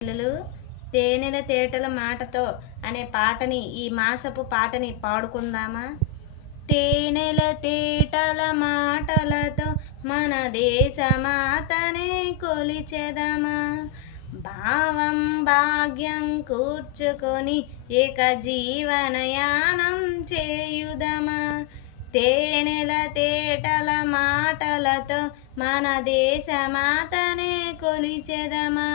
పిల్లలు తేనెల తేటల మాటతో అనే పాటని ఈ మాసపు పాటని పాడుకుందామా? తేనెల తేటల మాటలతో మన దేశమాతనే కొలిచెదమా, భావం భాగ్యం కూర్చుకొని ఇక జీవనయానం చేయుదమా. తేనెల తేటల మాటలతో మన దేశమాతనే కొలిచెదమా,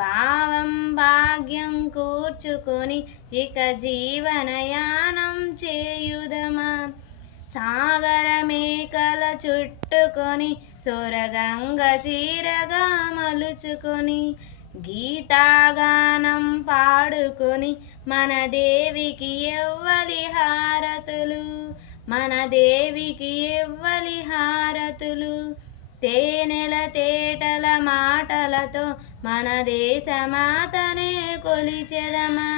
భావం భాగ్యం కూర్చుకొని ఇక జీవనయానం చేయుదమా. సాగర మేకల చుట్టుకొని సొరగంగ చీరగా మలుచుకొని గీతాగానం పాడుకొని మన దేవికి ఎవ్వలి హారతులు, మన దేవికి ఎవ్వలి హారతులు. తేనెల తేటల మాటలతో మన దేశమాతనే కొలిచెదమా,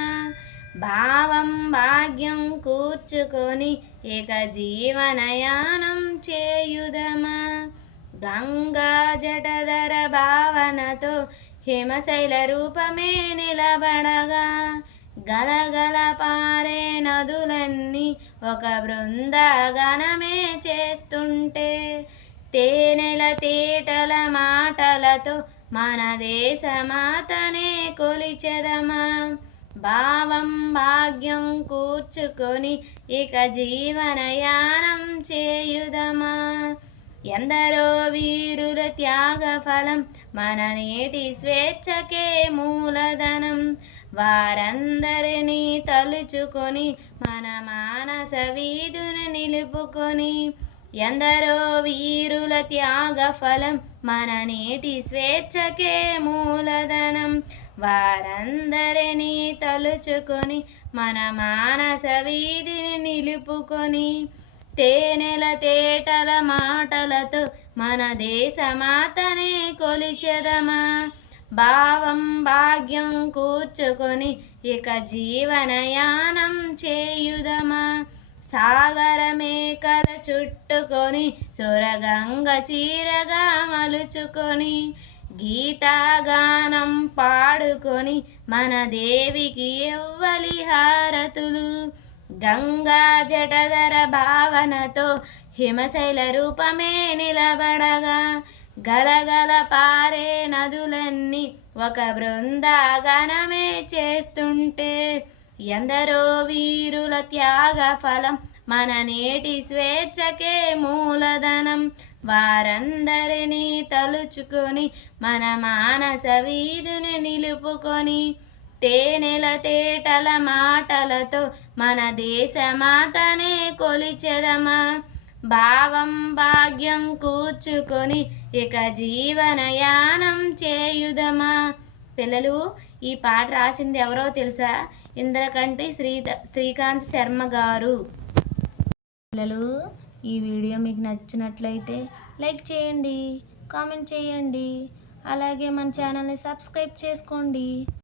భావం భాగ్యం కూర్చుకొని ఇక జీవనయానం చేయుదమా. గంగా జటధర భావనతో హిమశైల రూపమే నిలబడగా, గలగల పారే నదులన్నీ ఒక బృందాగానమే చేస్తుంటే, తేనెల తేటల మాటలతో మన దేశమాతనే కొలిచెదమా, భావం భాగ్యం కూర్చుకొని ఇక జీవనయానం చేయుదమా. ఎందరో వీరుల త్యాగ ఫలం మన నేటి స్వేచ్ఛకే మూలధనం, వారందరినీ తలుచుకొని మన మానస వీధుని నిలుపుకొని. ఎందరో వీరుల త్యాగ ఫలం మన నేటి స్వేచ్ఛకే మూలధనం, వారందరినీ తలుచుకొని మన మానస వీధిని నిలుపుకొని. తేనెల తేటల మాటలతో మన దేశమాతనే కొలిచెదమా, భావం భాగ్యం కూర్చుకొని ఇక జీవనయానం చేయుదమా. సాగర మేకల చుట్టుకొని సొరగంగ చీరగా మలుచుకొని గీతాగానం పాడుకొని మన దేవికి ఎవ్వలి హారతులు. గంగా జటధర భావనతో హిమశైల రూపమే నిలబడగా, గలగల పారే నదులన్నీ ఒక బృందాగానమే చేస్తుంటే, ఎందరో వీరుల త్యాగ ఫలం మన నేటి స్వేచ్ఛకే మూలధనం, వారందరినీ తలుచుకొని మన మానస వీధుని నిలుపుకొని. తేనెల తేటల మాటలతో మన దేశమాతనే కొలిచెదమా, భావం భాగ్యం కూర్చుకొని ఇక జీవనయానం చేయుదమా. పిల్లలు, ఈ పాట రాసింది ఎవరో తెలుసా? ఇంద్రకంటి శ్రీకాంత్ శర్మ గారు. పిల్లలు, ఈ వీడియో మీకు నచ్చినట్లయితే లైక్ చేయండి, కామెంట్ చేయండి, అలాగే మన ఛానల్ని సబ్స్క్రైబ్ చేసుకోండి.